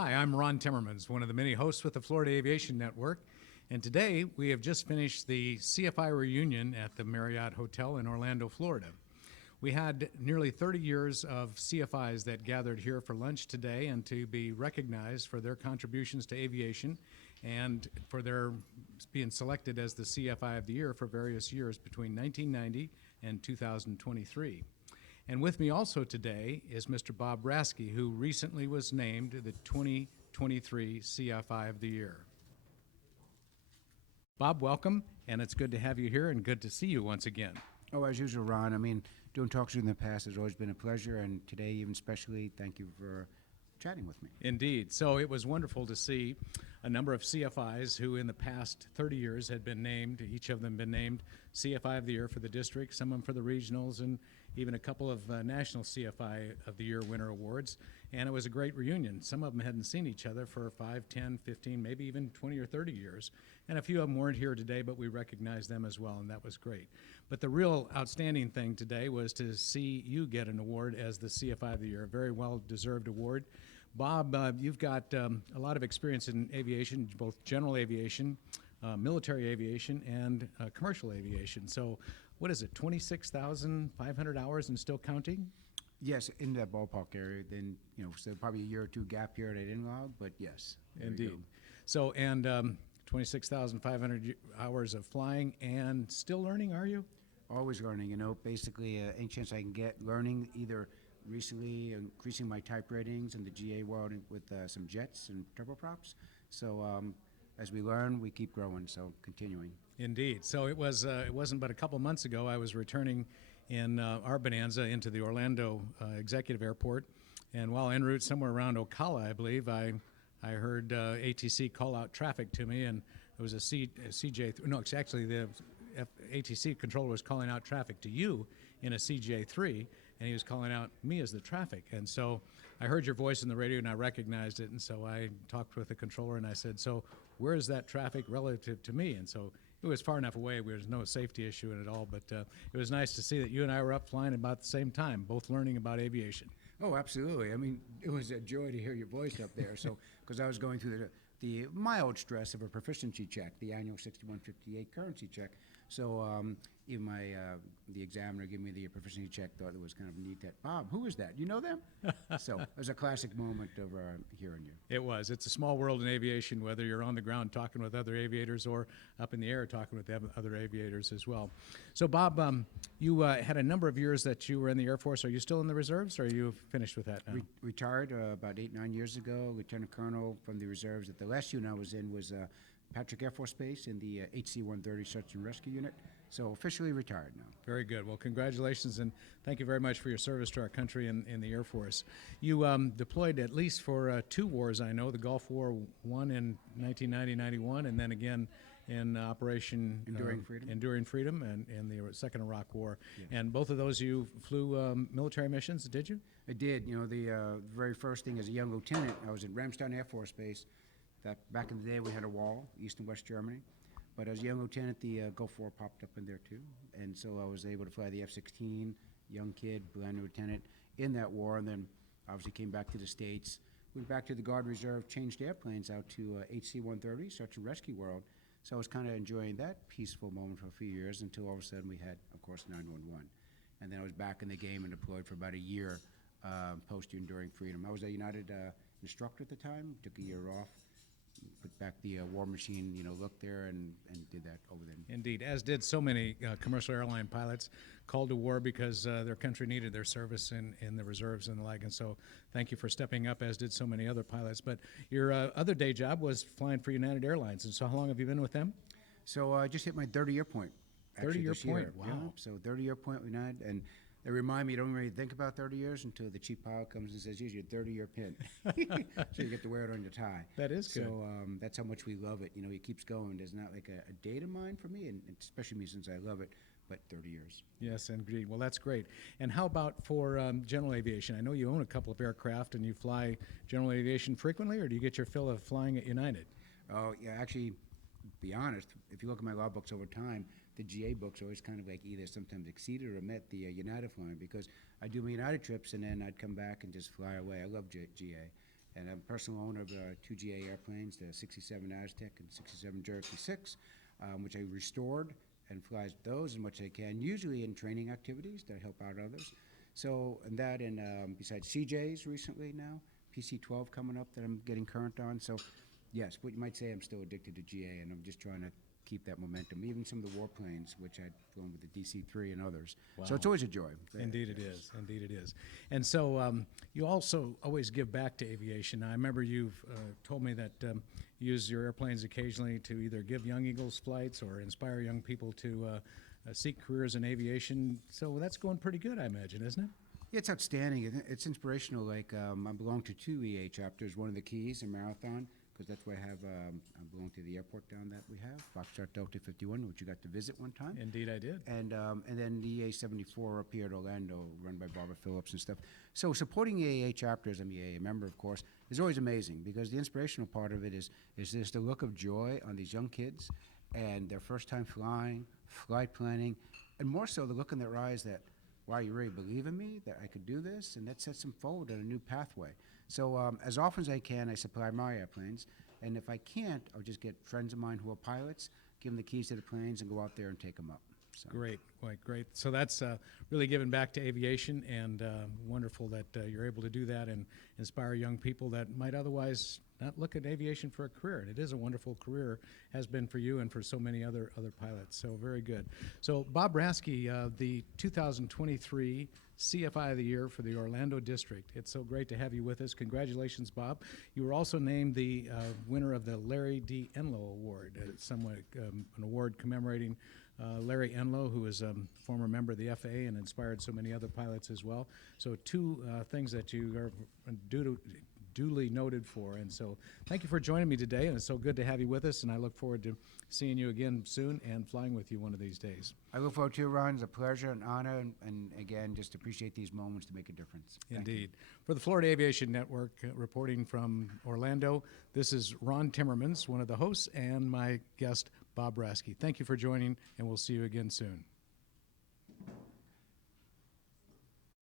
Hi, I'm Ron Timmermans, one of the many hosts with the Florida Aviation Network, and today we have just finished the CFI reunion at the Marriott Hotel in Orlando, Florida. We had nearly 30 years of CFIs that gathered here for lunch today and to be recognized for their contributions to aviation and for their being selected as the CFI of the Year for various years between 1990 and 2023. And with me also today is Mr. Bob Raskey, who recently was named the 2023 CFI of the Year. Bob, welcome, and it's good to have you here and good to see you once again. Oh, as usual, Ron. I mean, doing talks in the past has always been a pleasure, and today even especially, thank you for chatting with me. Indeed. So it was wonderful to see a number of CFIs who in the past 30 years had been named, each of them been named CFI of the Year for the district, some of them for the regionals, and even a couple of national CFI of the Year winner awards. And it was a great reunion. Some of them hadn't seen each other for 5, 10, 15, maybe even 20 or 30 years. And a few of them weren't here today, but we recognized them as well, and that was great. But the real outstanding thing today was to see you get an award as the CFI of the Year, a very well-deserved award. Bob, you've got a lot of experience in aviation, both general aviation, military aviation, and commercial aviation. So what is it, 26,500 hours and still counting? Yes, in that ballpark area. Then, so probably a year or two gap here that I didn't log, but yes. Indeed. So, and 26,500 hours of flying and still learning, are you? Always learning, basically any chance I can get learning, either recently increasing my type ratings in the GA world with some jets and turboprops. So as we learn, we keep growing, so continuing. Indeed. So it wasn't but a couple months ago I was returning in our Bonanza into the Orlando Executive Airport, and while en route somewhere around Ocala, I believe, I heard ATC call out traffic to me, and it was a CJ. No, it's actually the ATC controller was calling out traffic to you in a CJ3, and he was calling out me as the traffic. And so I heard your voice in the radio, and I recognized it, and so I talked with the controller, and I said, so where is that traffic relative to me? And so it was far enough away, there was no safety issue in it all, but it was nice to see that you and I were up flying about the same time, both learning about aviation. Oh, absolutely. I mean, it was a joy to hear your voice up there, so because I was going through the mild stress of a proficiency check, the annual 6158 currency check. So even the examiner gave me the proficiency check, thought it was kind of neat that, Bob, who is that? You know them? So it was a classic moment of hearing you. It was. It's a small world in aviation, whether you're on the ground talking with other aviators or up in the air talking with other aviators as well. So Bob, you had a number of years that you were in the Air Force. Are you still in the reserves, or are you finished with that now? Retired about 8-9 years ago, Lieutenant Colonel from the reserves. At the last unit I was in was Patrick Air Force Base in the HC-130 Search and Rescue Unit. So officially retired now. Very good. Well, congratulations, and thank you very much for your service to our country in the Air Force. You deployed at least for 2 wars, I know, the Gulf War, one in 1990-91, and then again in Operation Enduring Freedom and in the Second Iraq War. Yes. And both of those you flew military missions, did you? I did. The very first thing as a young lieutenant, I was in Ramstein Air Force Base. That back in the day we had a wall, East and West Germany. But as a young lieutenant, the Gulf War popped up in there too. And so I was able to fly the F-16, young kid, brand new lieutenant, in that war, and then obviously came back to the States, went back to the Guard Reserve, changed airplanes out to HC-130, Search and Rescue World. So I was kind of enjoying that peaceful moment for a few years until all of a sudden we had, of course, 911. And then I was back in the game and deployed for about a year post-Enduring Freedom. I was a United instructor at the time, took a year off, put back the war machine, look there and did that over there. Indeed, as did so many commercial airline pilots called to war because their country needed their service in the reserves and the like. And so thank you for stepping up, as did so many other pilots. But your other day job was flying for United Airlines. And so how long have you been with them? So I just hit my 30-year point. 30-year point, wow. Yeah, so 30-year point with United. And they remind me, you don't really think about 30 years until the chief pilot comes and says, here's your 30-year pin. So you get to wear it on your tie. That is good. So that's how much we love it. It keeps going. There's not like a date of mine for me, and especially me since I love it, but 30 years. Yes, indeed. Well, that's great. And how about for general aviation? I know you own a couple of aircraft and you fly general aviation frequently, or do you get your fill of flying at United? Oh, yeah, actually, to be honest, if you look at my logbooks over time, the GA books always kind of like either sometimes exceeded or met the United flying, because I do my United trips and then I'd come back and just fly away. I love GA. And I'm a personal owner of 2 GA airplanes, the 67 Aztec and 67 Cherokee 6, which I restored and flies those as much as I can, usually in training activities that help out others. So, and that, and besides CJs recently now, PC-12 coming up that I'm getting current on. So, yes, but you might say I'm still addicted to GA, and I'm just trying to keep that momentum. Even some of the warplanes, which I'd flown with the DC-3 and others. So it's always a joy. Indeed it is. Indeed it is. And so you also always give back to aviation. I remember you've told me that you use your airplanes occasionally to either give Young Eagles flights or inspire young people to seek careers in aviation. So that's going pretty good, I imagine, isn't it? Yeah, it's outstanding. It's inspirational. Like, I belong to 2 EA chapters. One of the keys in Marathon, because that's where I have, I belong to the airport down that we have, Foxtrot Delta 51, which you got to visit one time. Indeed I did. And then the EA 74 up here at Orlando, run by Barbara Phillips and stuff. So supporting EAA chapters, I'm an EAA member, of course, is always amazing, because the inspirational part of it is just the look of joy on these young kids and their first time flying, flight planning, and more so the look in their eyes that, wow, you really believe in me, that I could do this? And that sets them forward on a new pathway. So as often as I can, I supply my airplanes. And if I can't, I'll just get friends of mine who are pilots, give them the keys to the planes, and go out there and take them up. So. Great, great. So that's really giving back to aviation, and wonderful that you're able to do that and inspire young people that might otherwise not look at aviation for a career. And it is a wonderful career, has been for you and for so many other pilots. So very good. So Bob Raskey, the 2023 CFI of the Year for the Orlando District. It's so great to have you with us. Congratulations, Bob. You were also named the winner of the Larry D. Enlow Award. It's somewhat an award commemorating Larry Enlow, who is a former member of the FAA and inspired so many other pilots as well. So two things that you are duly noted for. And so thank you for joining me today, and it's so good to have you with us, and I look forward to seeing you again soon and flying with you one of these days. I look forward to it, Ron. It's a pleasure and honor, and again, just appreciate these moments to make a difference. Indeed. For the Florida Aviation Network, reporting from Orlando, this is Ron Timmermans, one of the hosts, and my guest, Bob Raskey. Thank you for joining, and we'll see you again soon.